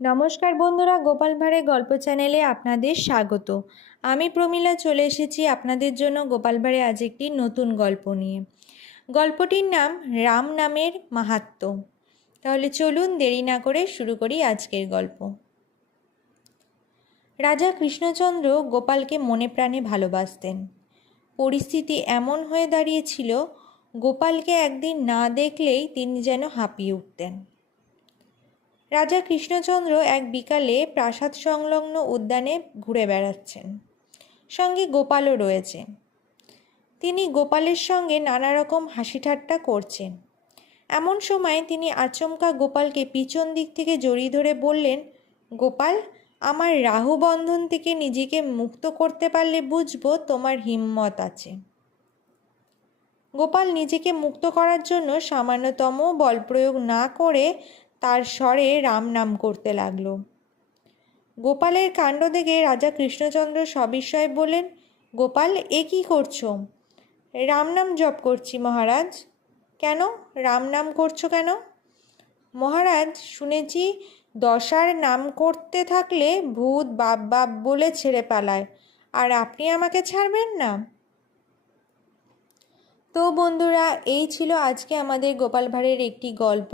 নমস্কার বন্ধুরা, গোপাল ভাঁড়ের গল্প চ্যানেলে আপনাদের স্বাগত। আমি প্রমীলা চলে এসেছি আপনাদের জন্য গোপাল ভাঁড়ে আজ একটি নতুন গল্প নিয়ে। গল্পটির নাম রাম নামের মাহাত্ম্য তাহলে চলুন দেরি না করে শুরু করি আজকের গল্প। রাজা কৃষ্ণচন্দ্র গোপালকে মনে প্রাণে ভালোবাসতেন। পরিস্থিতি এমন হয়ে দাঁড়িয়েছিল, গোপালকে একদিন না দেখলেই তিনি যেন হাঁপিয়ে উঠতেন। রাজা কৃষ্ণচন্দ্র এক বিকালে প্রাসাদ সংলগ্ন উদ্যানে ঘুরে বেড়াচ্ছেন। সঙ্গে গোপালও রয়েছে। তিনি গোপালের সঙ্গে নানা রকম হাসি ঠাট্টা করছেন। এমন সময় তিনি আচমকা গোপালকে পিছন দিক থেকে জড়িয়ে ধরে বললেন, গোপাল, আমার রাহু বন্ধন থেকে নিজেকে মুক্ত করতে পারলে বুঝব তোমার হিম্মত আছে। গোপাল নিজেকে মুক্ত করার জন্য সামান্যতম বল প্রয়োগ না করে তার স্বরে রাম নাম করতে লাগল। গোপালের কাণ্ড দেখে রাজা কৃষ্ণচন্দ্র সবিস্ময়ে বলেন গোপাল, এ কী করছ? রাম নাম জপ করছি মহারাজ। কেন? রাম নাম করছ কেন? মহারাজ, শুনেছি দশার নাম করতে থাকলে ভূত বাপ বাপ বলে ছেড়ে পালায়, আর আপনি আমাকে ছাড়বেন না। তো বন্ধুরা, এই ছিল আজকে আমাদের গোপাল ভাঁড়ের একটি গল্প,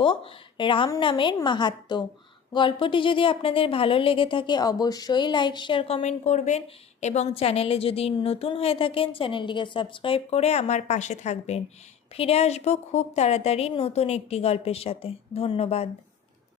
রাম নামের মাহাত্ম। গল্পটি যদি আপনাদের ভালো লেগে থাকে, অবশ্যই লাইক, শেয়ার, কমেন্ট করবেন এবং চ্যানেলে যদি নতুন হয়ে থাকেন, চ্যানেলটিকে সাবস্ক্রাইব করে আমার পাশে থাকবেন। ফিরে আসব খুব তাড়াতাড়ি নতুন একটি গল্পের সাথে। ধন্যবাদ।